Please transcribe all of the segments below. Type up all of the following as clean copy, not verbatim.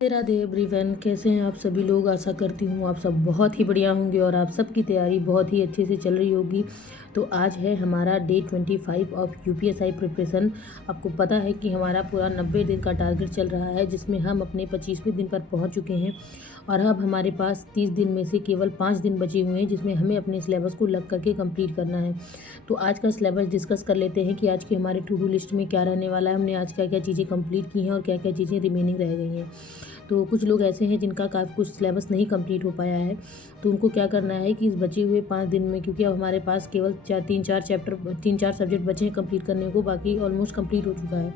Radhe Radhe everyone, कैसे हैं आप सभी लोग। आशा करती हूँ आप सब बहुत ही बढ़िया होंगे और आप सबकी तैयारी बहुत ही अच्छे से चल रही होगी। तो आज है हमारा डे 25 ऑफ यूपीएसआई प्रिपरेशन। आपको पता है कि हमारा पूरा 90 दिन का टारगेट चल रहा है, जिसमें हम अपने 25वें दिन पर पहुँच चुके हैं और अब हमारे पास 30 दिन में से केवल 5 दिन बचे हुए हैं, जिसमें हमें अपने सिलेबस को लग करके कंप्लीट करना है। तो आज का सिलेबस डिस्कस कर लेते हैं कि आज की हमारे टू डू लिस्ट में क्या रहने वाला है, हमने आज क्या क्या चीज़ें कंप्लीट की हैं और क्या क्या चीज़ें रिमेनिंग रह गई हैं। तो कुछ लोग ऐसे हैं जिनका काफ़ी कुछ सिलेबस नहीं कंप्लीट हो पाया है, तो उनको क्या करना है कि इस बचे हुए 5 दिन में, क्योंकि अब हमारे पास केवल 3-4 सब्जेक्ट बचे हैं कंप्लीट करने को, बाकी ऑलमोस्ट कंप्लीट हो चुका है।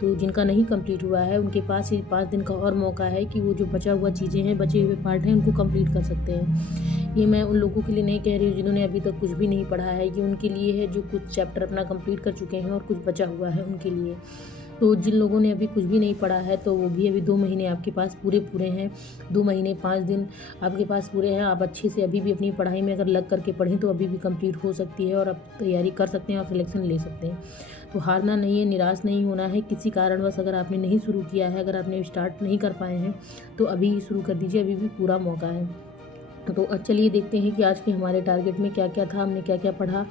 तो जिनका नहीं कंप्लीट हुआ है उनके पास ये 5 दिन का और मौका है कि वो जो बचा हुआ चीज़ें हैं, बचे हुए पार्ट हैं, उनको कंप्लीट कर सकते हैं। ये मैं उन लोगों के लिए नहीं कह रही हूँ जिन्होंने अभी तक कुछ भी नहीं पढ़ा है, ये उनके लिए है जो कुछ चैप्टर अपना कंप्लीट कर चुके हैं और कुछ बचा हुआ है उनके लिए। तो जिन लोगों ने अभी कुछ भी नहीं पढ़ा है तो वो भी अभी 2 महीने आपके पास पूरे हैं। 2 महीने 5 दिन आपके पास पूरे हैं। आप अच्छे से अभी भी अपनी पढ़ाई में अगर लग करके पढ़ें तो अभी भी कंप्लीट हो सकती है और आप तैयारी कर सकते हैं, आप सिलेक्शन ले सकते हैं। तो हारना नहीं है, निराश नहीं होना है। किसी कारणवश अगर आपने नहीं शुरू किया है, अगर आपने स्टार्ट नहीं कर पाए हैं तो अभी शुरू कर दीजिए, अभी भी पूरा मौका है। तो चलिए देखते हैं कि आज के हमारे टारगेट में क्या क्या था, हमने क्या क्या पढ़ा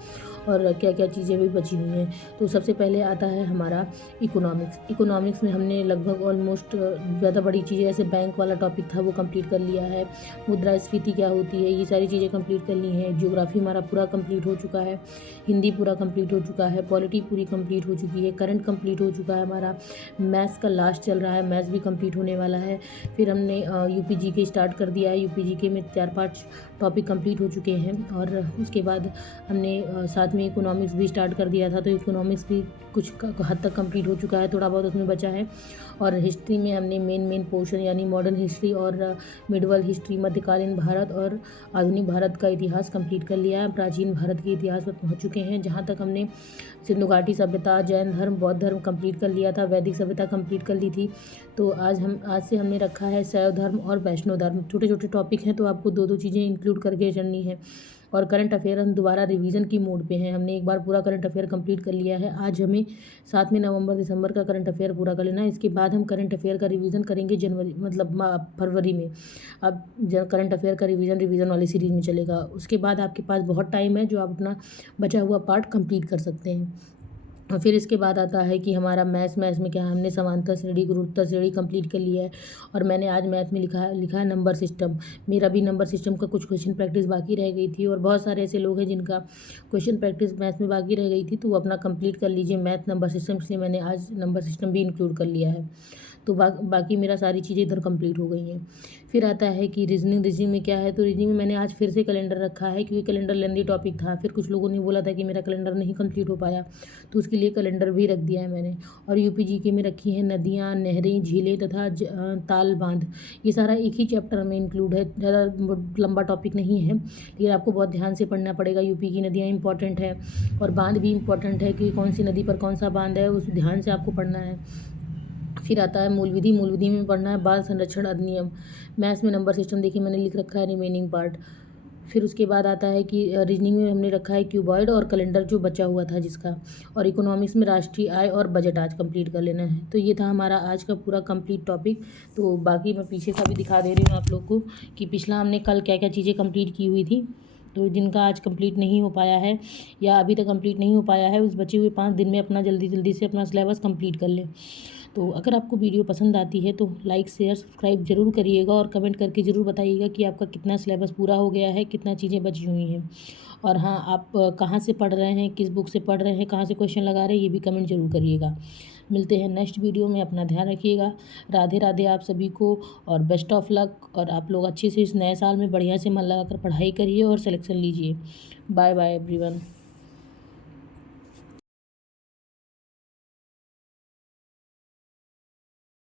और क्या क्या चीज़ें भी बची हुई हैं। तो सबसे पहले आता है हमारा इकोनॉमिक्स में हमने लगभग ऑलमोस्ट ज़्यादा बड़ी चीज़ें जैसे बैंक वाला टॉपिक था वो कंप्लीट कर लिया है। मुद्रास्फीति क्या होती है, ये सारी चीज़ें कंप्लीट कर ली हैं। ज्योग्राफी हमारा पूरा कंप्लीट हो चुका है। हिंदी पूरा कंप्लीट हो चुका है। पॉलिटी पूरी कंप्लीट हो चुकी है। करंट कंप्लीट हो चुका है हमारा। मैथ्स का लास्ट चल रहा है, मैथ्स भी कंप्लीट होने वाला है। फिर हमने यूपी जीके स्टार्ट कर दिया है। यूपी जीके में 4-5 टॉपिक कंप्लीट हो चुके हैं और उसके बाद हमने साथ में इकोनॉमिक्स भी स्टार्ट कर दिया था, तो इकोनॉमिक्स भी कुछ हद तक कंप्लीट हो चुका है, थोड़ा बहुत उसमें बचा है। और हिस्ट्री में हमने मेन पोर्शन यानी मॉडर्न हिस्ट्री और मिडवल हिस्ट्री, मध्यकालीन भारत और आधुनिक भारत का इतिहास कंप्लीट कर लिया है। प्राचीन भारत के इतिहास पर पहुंच चुके हैं, जहां तक हमने सिंधु घाटी सभ्यता, जैन धर्म, बौद्ध धर्म कंप्लीट कर लिया था, वैदिक सभ्यता कंप्लीट कर ली थी। तो आज से हमने रखा है शैव धर्म और वैष्णव धर्म। छोटे छोटे टॉपिक हैं तो आपको 2-2 चीज़ें इंक्लूड करके चलनी है। और करंट अफेयर हम दोबारा रिवीजन की मोड पे हैं, हमने एक बार पूरा करंट अफेयर कंप्लीट कर लिया है। आज हमें 7 नवंबर दिसंबर का करंट अफेयर पूरा कर लेना है। इसके बाद हम करंट अफेयर का रिवीजन करेंगे फरवरी में। अब करंट अफेयर का रिवीजन वाली सीरीज़ में चलेगा। उसके बाद आपके पास बहुत टाइम है जो आप अपना बचा हुआ पार्ट कंप्लीट कर सकते हैं। और फिर इसके बाद आता है कि हमारा मैथ्स में क्या है, हमने समांतर श्रेणी, गुरुत्तर श्रेणी कंप्लीट कर लिया है। और मैंने आज मैथ में लिखा है नंबर सिस्टम। मेरा भी नंबर सिस्टम का कुछ क्वेश्चन प्रैक्टिस बाकी रह गई थी और बहुत सारे ऐसे लोग हैं जिनका क्वेश्चन प्रैक्टिस मैथ्स में बाकी रह गई थी, तो वो अपना कंप्लीट कर लीजिए मैथ नंबर सिस्टम, इसलिए मैंने आज नंबर सिस्टम भी इंक्लूड कर लिया है। तो बाकी मेरा सारी चीज़ें इधर कंप्लीट हो गई हैं। फिर आता है कि रीजनिंग में क्या है, तो रीजनिंग में मैंने आज फिर से कैलेंडर रखा है, क्योंकि कैलेंडर लेंदी टॉपिक था। फिर कुछ लोगों ने बोला था कि मेरा कैलेंडर नहीं कंप्लीट हो पाया, तो उसके लिए कैलेंडर भी रख दिया है मैंने। और यूपी जीके में रखी हैं नदियाँ, नहरें, झीलें तथा ताल बांध। ये सारा एक ही चैप्टर में इंक्लूड है, ज़्यादा लंबा टॉपिक नहीं है, लेकिन आपको बहुत ध्यान से पढ़ना पड़ेगा। यूपी की नदियाँ इंपॉर्टेंट है और बांध भी इंपॉर्टेंट है कि कौन सी नदी पर कौन सा बांध है, उस ध्यान से आपको पढ़ना है। फिर आता है मूल विधि में पढ़ना है बाल संरक्षण अधिनियम। मैथ्स में नंबर सिस्टम देखिए मैंने लिख रखा है रिमेनिंग पार्ट। फिर उसके बाद आता है कि रीजनिंग में हमने रखा है क्यूबॉइड और कैलेंडर जो बचा हुआ था जिसका। और इकोनॉमिक्स में राष्ट्रीय आय और बजट आज कंप्लीट कर लेना है। तो ये था हमारा आज का पूरा कंप्लीट टॉपिक। तो बाकी मैं पीछे का भी दिखा दे रही हूँ आप लोग को कि पिछला हमने कल क्या क्या चीज़ें कंप्लीट की हुई थी। तो जिनका आज कंप्लीट नहीं हो पाया है या अभी तक कंप्लीट नहीं हो पाया है, उस बचे हुए 5 दिन में अपना जल्दी से अपना सिलेबस कंप्लीट कर लें। तो अगर आपको वीडियो पसंद आती है तो लाइक शेयर सब्सक्राइब ज़रूर करिएगा और कमेंट करके ज़रूर बताइएगा कि आपका कितना सिलेबस पूरा हो गया है, कितना चीज़ें बची हुई हैं। और हाँ, आप कहाँ से पढ़ रहे हैं, किस बुक से पढ़ रहे हैं, कहाँ से क्वेश्चन लगा रहे हैं, ये भी कमेंट ज़रूर करिएगा। मिलते हैं नेक्स्ट वीडियो में, अपना ध्यान रखिएगा। राधे राधे आप सभी को और बेस्ट ऑफ लक। और आप लोग अच्छे से इस नए साल में बढ़िया से मन लगा कर पढ़ाई करिए और सिलेक्शन लीजिए। Bye bye everyone.